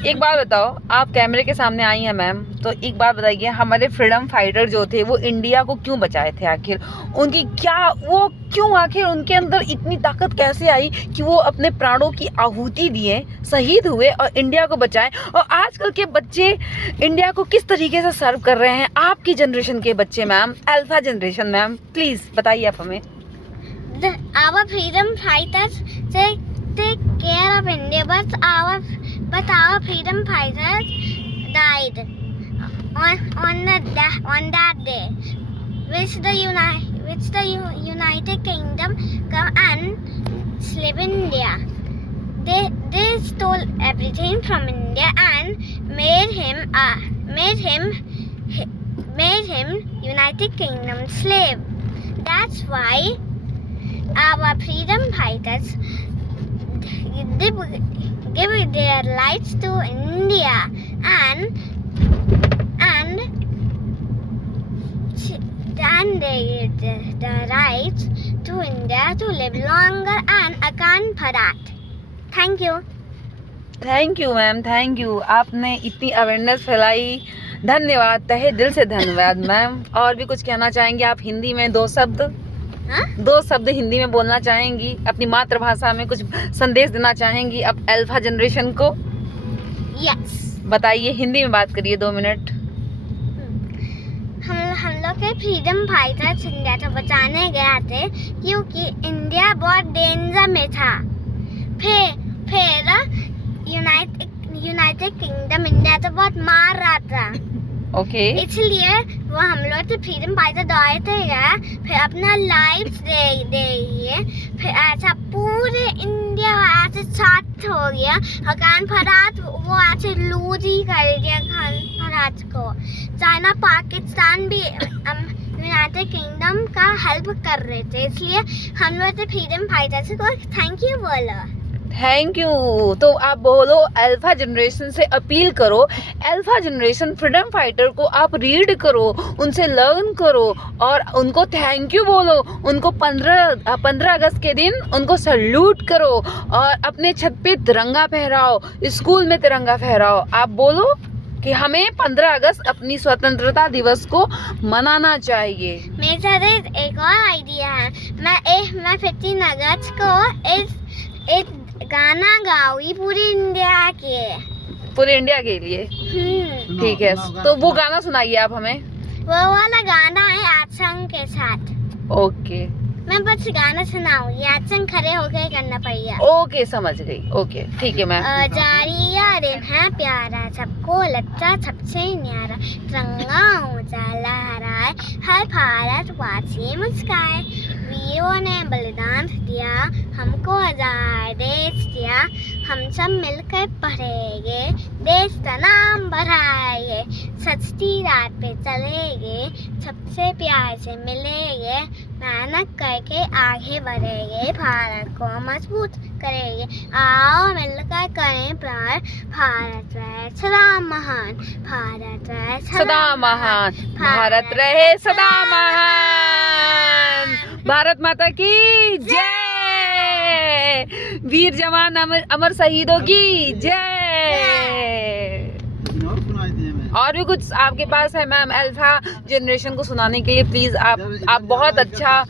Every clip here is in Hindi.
एक बात बताओ, आप कैमरे के सामने आई हैं मैम, तो एक बात बताइए, हमारे फ्रीडम फाइटर जो थे वो इंडिया को क्यों बचाए थे? आखिर उनकी क्या, वो क्यों, आखिर उनके अंदर इतनी ताकत कैसे आई कि वो अपने प्राणों की आहुति दिए, शहीद हुए और इंडिया को बचाए? और आजकल के बच्चे इंडिया को किस तरीके से सर्व कर रहे हैं, आपकी जनरेशन के बच्चे ma'am, alpha generation ma'am, please बताइए आप हमें। Our freedom fighters take care of India, but our freedom fighters died on that day, which the United Kingdom come and slave India. They stole everything from India and made him United Kingdom slave. That's why our freedom fighters give their lives to India and they give the rights to India to live longer and Akan Bharat. Thank you. Thank you ma'am, thank you. आपने इतनी अवेयरनेस फैलाई, धन्यवाद, तहे दिल से धन्यवाद मैम। और भी कुछ कहना चाहेंगे आप हिंदी में? दो शब्द हिंदी में बोलना चाहेंगी, अपनी मातृभाषा में कुछ संदेश देना चाहेंगी अब अल्फा जनरेशन को? Yes. बताइए, हिंदी में बात करिए 2 मिनट। हम लोग के फ्रीडम फाइटर्स इंडिया को बचाने गए थे क्योंकि इंडिया बहुत डेंजर में था। फिर यूनाइटेड किंगडम इंडिया को बहुत मार रहा था। ओके। इसलिए वो हम लोग तो फ्रीडम फाइटर दौड़े थे, फिर अपना लाइफ दे फिर ऐसा पूरे इंडिया ऐसे साथ हो गया। अकान फरात वो ऐसे लूज ही कर गया खान फरात को। चाइना पाकिस्तान भी यूनाइटेड किंगडम का हेल्प कर रहे थे, इसलिए हम लोग तो फ्रीडम फाइटर्स को थैंक यू बोला। Thank you. तो आप बोलो, अल्फा जनरेशन से अपील करो, अल्फा जनरेशन फ्रीडम फाइटर को आप रीड करो, उनसे लर्न करो और उनको थैंक यू बोलो। उनको 15 अगस्त के दिन उनको सल्यूट करो और अपने छत पे तिरंगा फहराओ, स्कूल में तिरंगा फहराओ। आप बोलो कि हमें 15 अगस्त अपनी स्वतंत्रता दिवस को मनाना चाहिए। मेरे साथ एक और आइडिया है। मैं 15 अगस्त को एक गाना गाऊंगी पूरे इंडिया के लिए। ठीक है, तो वो गाना सुनाइए आप हमें। वो वाला गाना है एक्शन के साथ। ओके, मैं बस गाना सुनाऊंगी, एक्शन खड़े होकर करना पड़ेगा। ओके, समझ गई। ओके, ठीक है मैम। जारिया दिन है प्यारा, सबको लगता सबसे न्यारा, तिरंगा ऊंचा लहराए, हर भारतवासी मुस्काए। वीरों ने बलिदान दिया, हमको आजाद देश दिया, हम सब मिलकर पढ़ेंगे, देश का नाम बढ़ाएंगे, सच्ची रात पे चलेंगे, सबसे प्यार से मिलेंगे, मेहनत करके आगे बढ़ेंगे, भारत को मजबूत करेंगे। आओ मिलकर करें प्यार, भारत रहे सदा महान, भारत रहे सदा महान, भारत रहे सदा महान। भारत माता की जय। वीर जवान अमर शहीदों की जय। और भी कुछ आपके पास है मैम अल्फा जनरेशन को सुनाने के लिए? प्लीज आप बहुत अच्छा,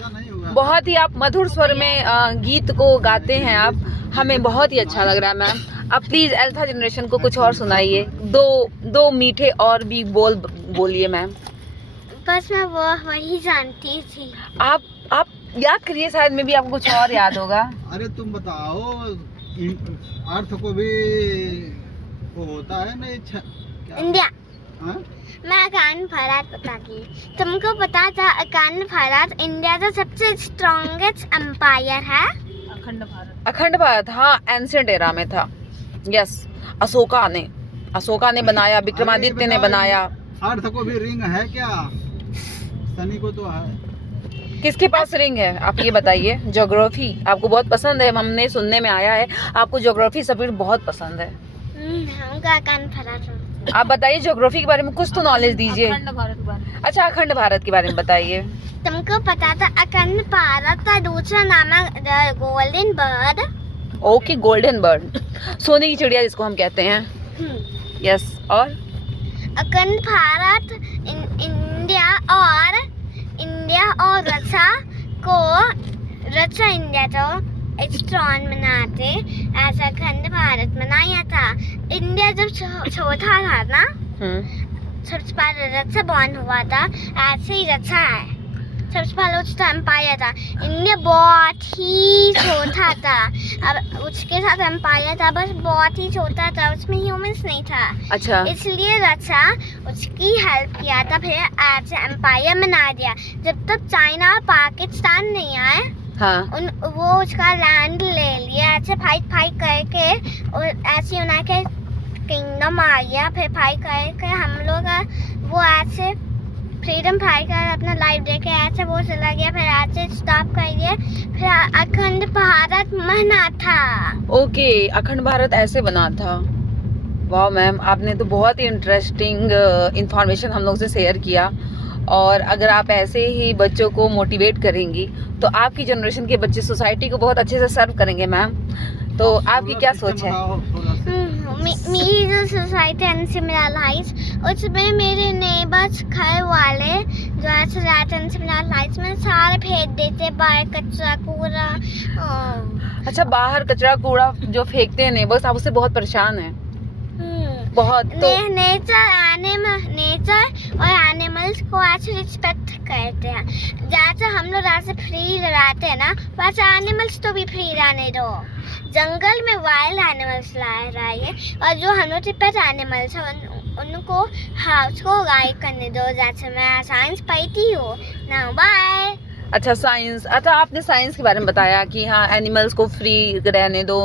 बहुत ही आप मधुर स्वर में गीत को गाते हैं आप, हमें बहुत ही अच्छा लग रहा है मैम। आप प्लीज अल्फा जनरेशन को कुछ और सुनाइए, दो मीठे और भी बोलिए मैम। बस मैं वही जानती थी। आप याद करिए, शायद में भी आपको कुछ और याद होगा। अरे तुम बताओ, अर्थ को भी वो होता है ना इंडिया। हाँ? मैं अकान भारत बताती। तुमको पता था अकान भारत इंडिया का सबसे स्ट्रॉन्गेस्ट एम्पायर है? अखंड भारत, हाँ, एंशिएंट एरा में था। यस, अशोका ने बनाया, विक्रमादित्य ने बनाया। अर्थ को भी रिंग है क्या? शनि को तो है। किसके पास रिंग है आप ये बताइए? ज्योग्राफी आपको बहुत पसंद है, हमने सुनने में आया है आपको ज्योग्राफी सब्जेक्ट बहुत पसंद है। आप बताइए ज्योग्राफी के बारे में कुछ तो नॉलेज दीजिए। अच्छा, अखंड भारत के बारे में बताइए। तुमको पता था अखंड भारत का दूसरा नाम है golden bird? Okay, golden bird, सोने की चिड़िया जिसको हम कहते हैं। यस और अखंड भारत इंडिया और रक्षा इंडिया तो स्ट्रॉन्ग मनाते, ऐसा अखंड भारत मनाया था। इंडिया जब छोटा था ना, सबसे पहले रक्षा बॉन्ड हुआ था, ऐसे ही रक्षा है। सबसे पहले उसका एम्पायर था, इंडिया बहुत ही छोटा था। अब उसके साथ एम्पायर था, बस बहुत ही छोटा था, उसमें ह्यूमंस नहीं था। अच्छा इसलिए रक्षा उसकी हेल्प किया था, फिर ऐसे एम्पायर बना दिया। जब तक चाइना और पाकिस्तान नहीं आए, हाँ वो उसका लैंड ले लिया, ऐसे फाइट करके, और ऐसे यूनाइटेड किंगडम आ गया। फिर फाइट करके हम लोग वो ऐसे फ्रीडम फाइट कर अपना लाइफ देके ऐसे वो चला गया, फिर ऐसे स्टॉप कर दिया, फिर अखंड भारत बना था। ओके, अखंड भारत ऐसे बना था। वाह मैम, आपने तो बहुत ही इंटरेस्टिंग इंफॉर्मेशन हम लोग से शेयर किया। और अगर आप ऐसे ही बच्चों को मोटिवेट करेंगी तो आपकी जनरेशन के बच्चे सोसाइटी को बहुत अच्छे से सर्व करेंगे मैम। तो आपकी क्या सोच है? मेरी जो सोसाइटी अनसिमिलाइज, उसमें मेरे नेबर्स घर वाले जो ऐसे रहते हैं अनसिमिलाइज में सारे फेंक देते बाहर कचरा कूड़ा। अच्छा, बाहर कचरा कूड़ा जो फेंकते हैं नेबर्स, आप उससे बहुत परेशान हैं? बहुत। तो नेचर और एनिमल्स को ऐसे रिस्पेक्ट करते हैं, जैसे हम लोग ऐसे फ्री रहते हैं ना, वैसे एनिमल्स तो भी फ्री रहने दो। जंगल में वाइल्ड एनिमल्स लाए, और जो हम लोग पेट एनिमल्स हैं उनको हाउस को गाइड करने दो, जैसे मैं साइंस पढ़ती हूँ ना। बाय। अच्छा साइंस, अच्छा आपने साइंस के बारे में बताया कि हाँ एनिमल्स को फ्री रहने दो,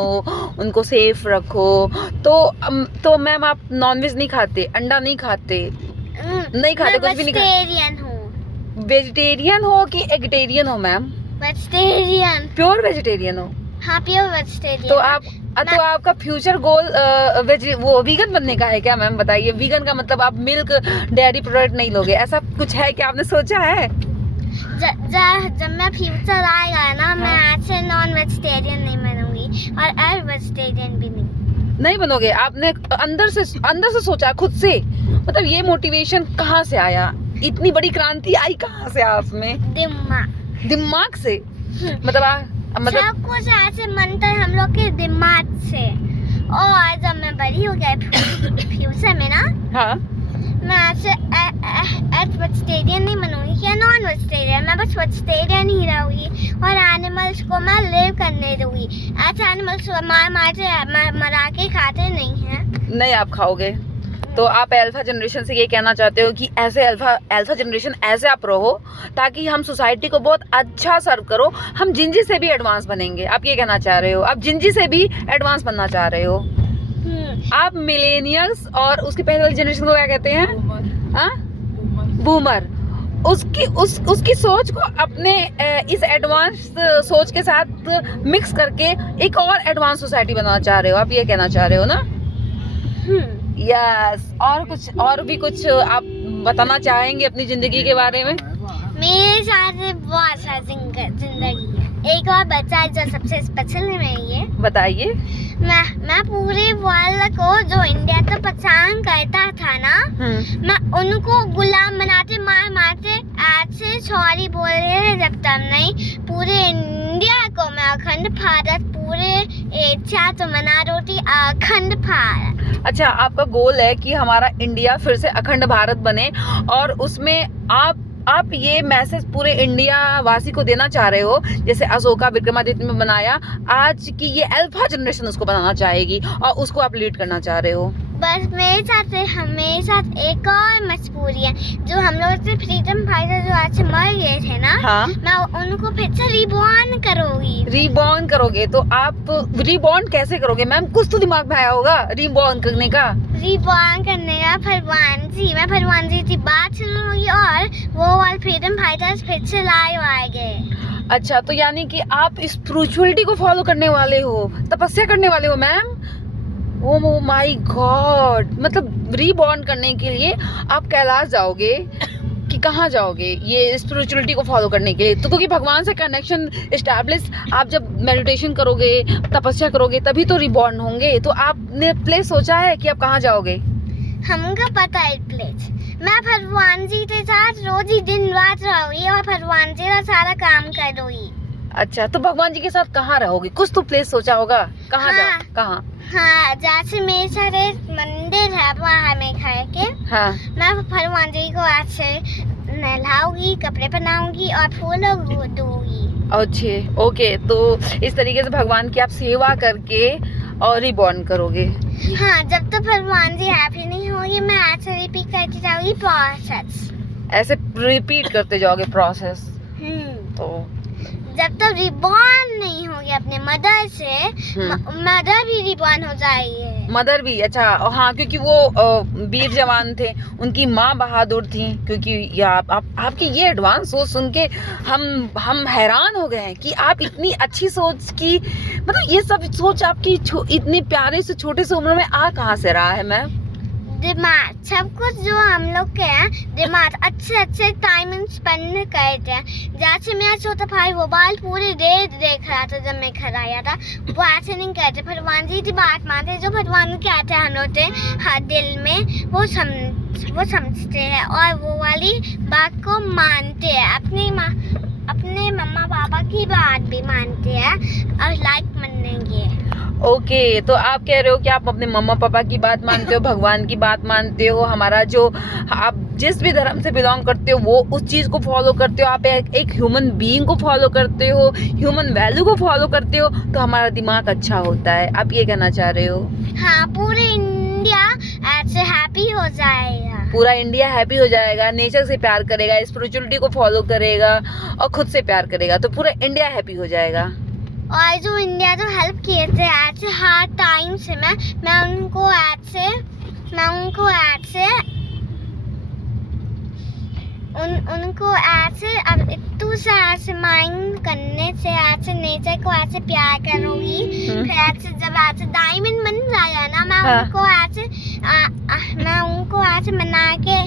उनको सेफ रखो। तो मैम आप नॉनवेज नहीं खाते, अंडा नहीं खाते? नहीं खाते, कुछ भी नहीं खाते? वेजिटेरियन हूँ। वेजिटेरियन हो कि एगिटेरियन हो मैम? वेजिटेरियन। प्योर वेजिटेरियन हो? हाँ, प्योर वेजिटेरियन। तो आपका फ्यूचर गोल वो वीगन बनने का है क्या मैम? बताइए, वीगन का मतलब आप मिल्क डेयरी प्रोडक्ट नहीं लोगे, ऐसा कुछ है क्या? आपने सोचा है? जब मैं फ्यूचर आएगा ना, मैं ऐसे नॉन वेजिटेरियन नहीं बनूंगी और एग वेजिटेरियन भी नहीं बनोगे? आपने अंदर से सोचा खुद से? मतलब ये मोटिवेशन कहाँ से आया? इतनी बड़ी क्रांति आई कहाँ से आप में? दिमाग से? मतलब सब कुछ ऐसे मनता है हम लोग के दिमाग से। और जब मैं बड़ी हो गई फ्यूचर में ना, हाँ मैं ऐसे वेजिटेरियन नहीं बनूंगी या नॉन वेजिटेरियन, मैं बस वेजिटेरियन ही रहूंगी और एनिमल्स को मैं लिव करने दूंगी। ऐसे एनिमल्स मरा के खाते नहीं हैं। नहीं आप खाओगे। तो आप अल्फा जनरेशन से ये कहना चाहते हो कि ऐसे अल्फा जनरेशन ऐसे आप रहो ताकि हम सोसाइटी को बहुत अच्छा सर्व करो, हम जिंजी से भी एडवांस बनेंगे, आप ये कहना चाह रहे हो? आप जिंजी से भी एडवांस बनना चाह रहे हो? आप मिलेनियल्स और उसके पहले वाली जनरेशन को क्या कहते हैं? बूमर। उसकी सोच को अपने इस एडवांस सोच के साथ मिक्स करके एक और एडवांस सोसाइटी बनाना चाह रहे हो, आप ये कहना चाह रहे हो ना? यस। और भी कुछ आप बताना चाहेंगे अपनी जिंदगी के बारे में? मेरे साथ बहुत सारी जिंदगी है। एक और बच्चा है जो सबसे स्पेशल है मेरे लिए। बताइए। मैं पूरे वर्ल्ड को जो इंडिया तो पहचान करता था ना, मैं उनको गुलाम बनाते मारते ऐसे सॉरी बोल रहे जब तक नहीं, पूरे इंडिया को मैं अखंड भारत, पूरे एशिया तो मना रोटी अखंड भारत। अच्छा, आपका गोल है कि हमारा इंडिया फिर से अखंड भारत बने और उसमें आप ये मैसेज पूरे इंडिया वासी को देना चाह रहे हो, जैसे अशोका विक्रमादित्य में बनाया, आज की ये अल्फा जनरेशन उसको बनाना चाहेगी और उसको आप लीड करना चाह रहे हो। बस मेरे साथ एक और मजबूरी है, जो हम लोग से फ्रीडम फाइटर जो आज मर गए थे ना, हाँ? मैं उनको फिर से रिबॉर्न करोगे? तो आप रिबॉर्न कैसे करोगे मैम? कुछ तो दिमाग में आया होगा रिबॉर्न करने का। भगवान जी की बात सुनूंगी और वो वाले फ्रीडम फाइटर्स फिर से लाइव आएंगे। अच्छा, तो यानी कि आप स्पिरिचुअलिटी को फॉलो करने वाले हो, तपस्या करने वाले हो मैम? ओह माय गॉड, मतलब रीबॉर्न करने के लिए आप कैलाश जाओगे कि कहाँ जाओगे ये स्पिरिचुअलिटी को फॉलो करने के लिए? तो क्योंकि भगवान से कनेक्शन एस्टैब्लिश, आप जब मेडिटेशन करोगे, तपस्या करोगे, तभी तो रिबॉर्न होंगे। तो आपने प्लेस सोचा है कि आप कहाँ जाओगे? हमको पता है प्लेस। मैं भगवान जी के साथ रोज ही दिन रात रहूंगी और भगवान जी का सारा काम करूंगी। अच्छा, तो भगवान जी के साथ कहाँ रहोगे? कुछ तो प्लेस सोचा होगा, कहाँ हाँ। जाओ? कहाँ? हाँ, जैसे मेरे साथ एक मंदिर है वहाँ में घर के, हाँ। मैं भगवान जी को आज से नहलाऊंगी, कपड़े पहनाऊंगी और फूलों को दूंगी। अच्छे, ओके। तो इस तरीके से भगवान की आप सेवा करके और रिबॉर्न करोगे। हाँ, जब तक भगवान जी हैप्पी नहीं होंगे मैं ऐसे रिपीट करती जाऊंगी प्रोसेस। ऐसे रिपीट करते जाओगे प्रोसेस। तो जब तक रिबॉर्न नहीं होगी अपने मदर से, मदर भी रिबॉर्न हो जाएगी। मदर भी, अच्छा हाँ, क्योंकि वो वीर जवान थे, उनकी माँ बहादुर थी। क्योंकि या आपकी ये एडवांस सोच सुन के हम हैरान हो गए हैं कि आप इतनी अच्छी सोच की, मतलब ये सब सोच आपकी इतनी प्यारे से छोटे से उम्र में आ कहाँ से रहा है मैम? दिमाग, सब कुछ जो हम लोग के हैं, दिमाग अच्छे टाइम स्पेंड करते हैं। जैसे मेरा छोटा भाई मोबाइल पूरी देर देख रहा था जब मैं घर आया था, वो ऐसे नहीं कहते। भगवान जी की बात मानते, जो भगवान कहते हैं हम लोग हर दिल में वो समझते हैं और वो वाली बात को मानते हैं। अपने मम्मा पापा की बात भी मानते हैं और लाइक मानेंगे। ओके, तो आप कह रहे हो कि आप अपने मम्मा पापा की बात मानते हो, भगवान की बात मानते हो, हमारा जो आप जिस भी धर्म से बिलोंग करते हो वो उस चीज़ को फॉलो करते हो, आप एक ह्यूमन बीइंग को फॉलो करते हो, ह्यूमन वैल्यू को फॉलो करते हो, तो हमारा दिमाग अच्छा होता है, आप ये कहना चाह रहे हो? हाँ, पूरे इंडिया ऐसे हैप्पी हो जाएगा। पूरा इंडिया हैप्पी हो जाएगा, नेचर से प्यार करेगा, स्पिरिचुअलिटी को फॉलो करेगा और खुद से प्यार करेगा, तो पूरा इंडिया हैप्पी हो जाएगा। और जो इंडिया जो हेल्प किए थे ऐसे हार्ड टाइम से, मैं उनको ऐसे अब इतू से ऐसे माइंड करने से ऐसे नेचर को ऐसे प्यार करूंगी। फिर ऐसे जब ऐसे डायमंड बन जाएगा ना, मैं उनको ऐसे मना के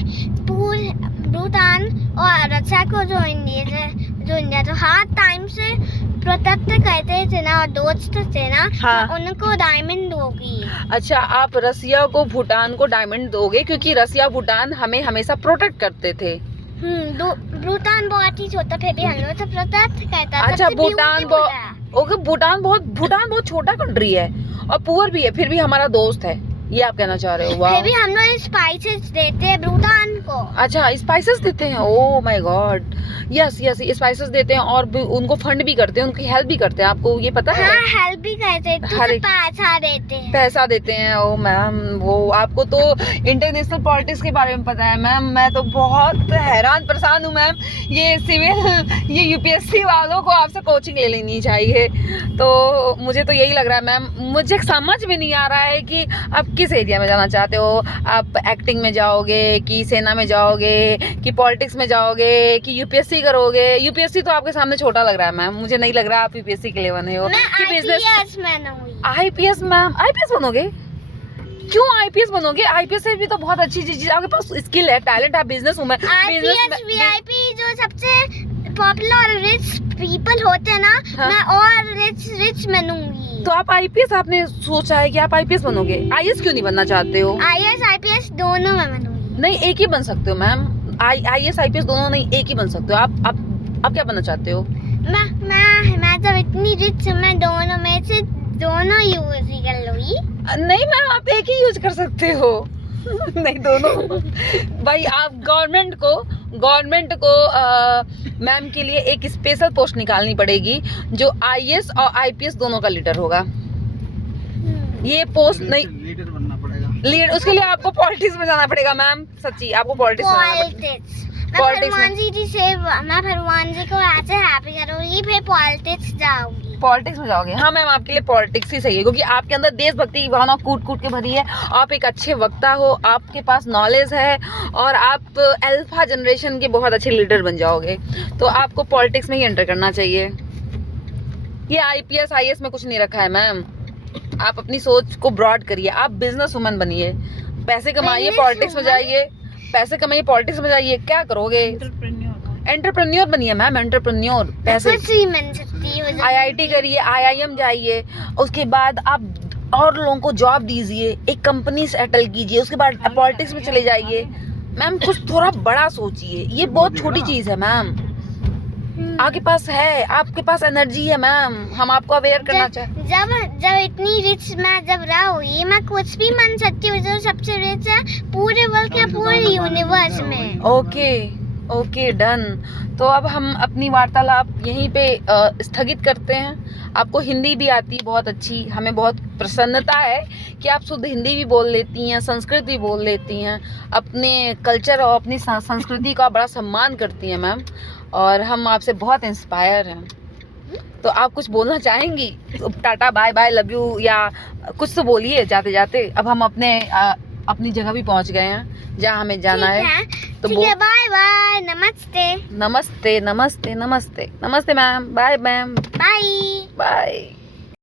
पूरे भूटान और रक्षा को जो इंडिया जो हार्ड टाइम से प्रोटेक्ट करते थे ना और दोस्त थे ना, हाँ। उनको डायमंड दोगी। अच्छा, आप रसिया को भूटान को डायमंड दोगे क्योंकि रसिया भूटान हमें हमेशा प्रोटेक्ट करते थे। भूटान बहुत ही छोटा, फिर भी हम लोग से प्रोटेक्ट करता। अच्छा, भूटान बहुत छोटा कंट्री है और पुअर भी है, फिर भी हमारा दोस्त है, ये आप कहना चाह रहे हो? वाह। फिर भी हम लोग स्पाइसेस देते हैं भूटान को। अच्छा, स्पाइसेस देते हैं? Oh my God, yes spices देते हैं और भी उनको फंड भी करते हैं, उनकी हेल्प भी करते हैं, आपको ये पता है? हाँ, हेल्प भी करते हैं, तो पैसा देते हैं। ओ मैम, वो आपको तो इंटरनेशनल पॉलिटिक्स के बारे में पता है मैम, मैं तो बहुत हैरान परेशान हूँ मैम। ये सिविल, ये यूपीएससी वालों को आपसे कोचिंग ले लेनी चाहिए। तो मुझे तो यही लग रहा है मैम, मुझे समझ में नहीं आ रहा है कि आप किस एरिया में जाना चाहते हो। आप एक्टिंग में जाओगे कि सेना में जाओगे कि पॉलिटिक्स में जाओगे कि यूपीएससी करोगे? यूपीएससी तो आपके सामने छोटा लग रहा है मैम, मुझे नहीं लग रहा आप यूपीएससी के लिए बने हो। आईपीएस मैम, आईपीएस बनोगे? क्यों आईपीएस बनोगे? आईपीएस से भी तो बहुत अच्छी चीज, आपके पास स्किल है, टैलेंट है, बिजनेस वुमन। वीआईपी जो सबसे पॉपुलर रिच पीपल होते हैं ना, हाँ? मैं और रिच बनूंगी। तो आप आईपीएस, आपने सोचा है कि आप आईपीएस बनोगे? आईएएस क्यों नहीं बनना चाहते हो? आईएएस आईपीएस दोनों में बनूंगी। नहीं, एक ही बन सकते हो मैम, आईएएस आईपीएस दोनों नहीं, एक ही बन सकते हो। आप क्या बनना चाहते हो? मैं जब इतनी रिच हूँ, मैं दोनों में से दोनों यूज ही कर लूंगी। नहीं मैम, आप एक ही यूज कर सकते हो। नहीं, दोनों भाई। आप गवर्नमेंट को मैम के लिए एक स्पेशल पोस्ट निकालनी पड़ेगी जो आईएएस और आईपीएस दोनों का लीडर होगा। ये पोस्ट नहीं, लीडर बनना पड़ेगा। उसके लिए आपको पॉलिटिक्स में जाना पड़ेगा मैम, सच्ची आपको पॉलिटिक्स में जाना पड़ेगा। भगवान जी को ऐसे हैप्पी करूंगी, फिर पॉलिटिक्स जाऊंगी। पॉलिटिक्स में जाओगे? हाँ मैम, आपके लिए पॉलिटिक्स ही सही है क्योंकि आपके अंदर देशभक्ति की भावना कूट के भरी है। आप एक अच्छे वक्ता हो, आपके पास नॉलेज है और आप अल्फा जनरेशन के बहुत अच्छे लीडर बन जाओगे। तो आपको पॉलिटिक्स में ही एंटर करना चाहिए। ये आईपीएस आईएएस में कुछ नहीं रखा है मैम, आप अपनी सोच को ब्रॉड करिए, आप बिजनेस वुमन बनिए, पैसे कमाइए, पॉलिटिक्स में जाइए, पैसे कमाइए, पॉलिटिक्स में जाइए, क्या करोगे? एंटरप्रेन्योर बनिए मैम, एंटरप्रेन्योर। पैसे कुछ भी बन सकती हो। IIT करिए, IIM जाइए, उसके बाद आप और लोगों को जॉब दीजिए, एक कंपनी सेटल कीजिए, उसके बाद पॉलिटिक्स में चले जाइए। मैम कुछ थोड़ा बड़ा सोचिए, ये बहुत छोटी चीज है मैम। आपके पास है, आपके पास एनर्जी है मैम, हम आपको अवेयर करना चाहते जब इतनी रिच मैं जब रही, मैं कुछ भी बन सकती हूँ। जो सबसे रिच है पूरे वर्ल्ड के, पूरे यूनिवर्स में। Okay okay done. तो अब हम अपनी वार्तालाप यहीं पे स्थगित करते हैं। आपको हिंदी भी आती है बहुत अच्छी, हमें बहुत प्रसन्नता है कि आप शुद्ध हिंदी भी बोल लेती हैं, संस्कृत भी बोल लेती हैं, अपने कल्चर और अपनी संस्कृति का बड़ा सम्मान करती हैं मैम, और हम आपसे बहुत इंस्पायर हैं। तो आप कुछ बोलना चाहेंगी? तो tata bye bye love you या कुछ तो बोलिए जाते जाते। अब हम अपनी जगह भी पहुंच गए हैं जहाँ हमें जाना है। तो ठीक है, बाय बाय, नमस्ते। नमस्ते नमस्ते नमस्ते नमस्ते ma'am, bye ma'am, bye bye.